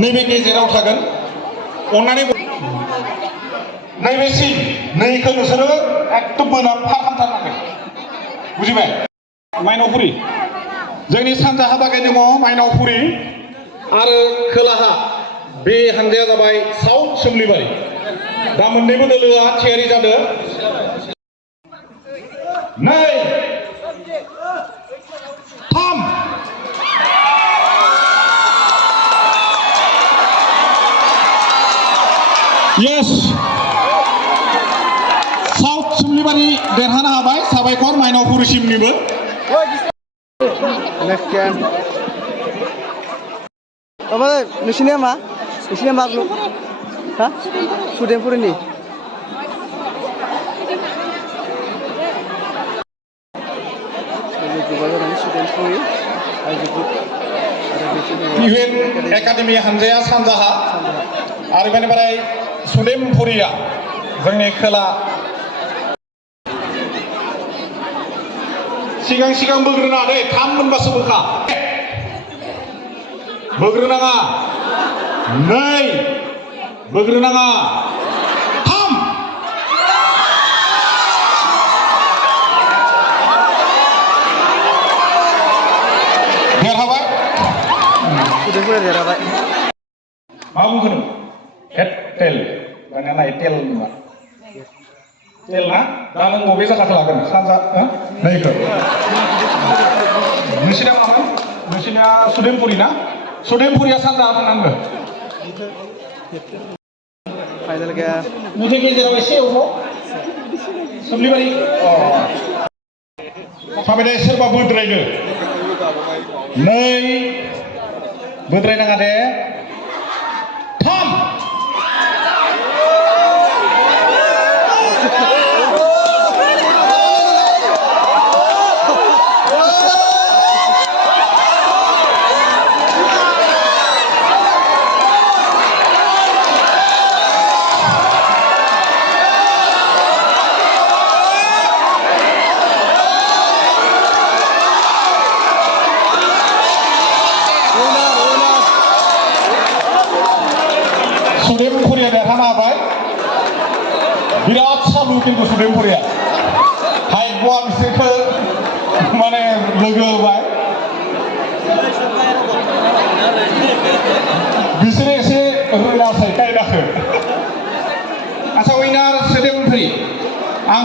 नैबे गेजेराव थागोन अन्नानै नैबे सिन नैखौ नोंसोरो एकदम बोना फार खालामथारनांगोन बुजिबाय माइनावपुरि जोंनि सानजाहा बागै दङ माइनावपुरि आरो खोलाहा बे हानजाया जाबाय साउथ सोमलिबारि दा मोननैबो दोलोआ थियारि जादों नै थाम Yes. South Sumlibaरि देरहानो हाबाय साबायखर माइनावपुरिसिमनिबो Apa नोंसिनिया मा नोंसिनिया मा ग्रुप हा सुदेमपुरिनि सुदेमपुरि इभेन्ट एकाडेमि हानजाया सानजाहा आरो बेनिफ्राय सुदेमपुरिया जोंनि खोला सिगां सिगां बोग्रोना दे थाम मोनबासो बोखा बोग्रोनाङा नै बोग्रोनाङा थाम देरहाबाय सुदेमपुरिया देरहाबाय मा बुंखो नों टेल दानिया नाय टेल नङा टेल ना दा नों बबे जायगाखौ लागोन सानजा नैखौ नोंसिना मामोन नोंसिना सुदेमपुरि ना सुदेमपुरिया सानजा थांनांगौ फाइनाल गया मुझे गेजेराव एसे अबाव सोमलिबारि थाबाय दे सोरबा बोद्रायनो नै बोद्रायनाङा दे थाम सुदेमपुरिया देरहानो हाबाय बिराद सालु खिन्थु सुदेमपुरिया हाइबुआ बिसोरखौ माने लोगो होबाय बिसोरो एसे रोङासै कायदाखौ आसा उइनार सुदेमपुरि आं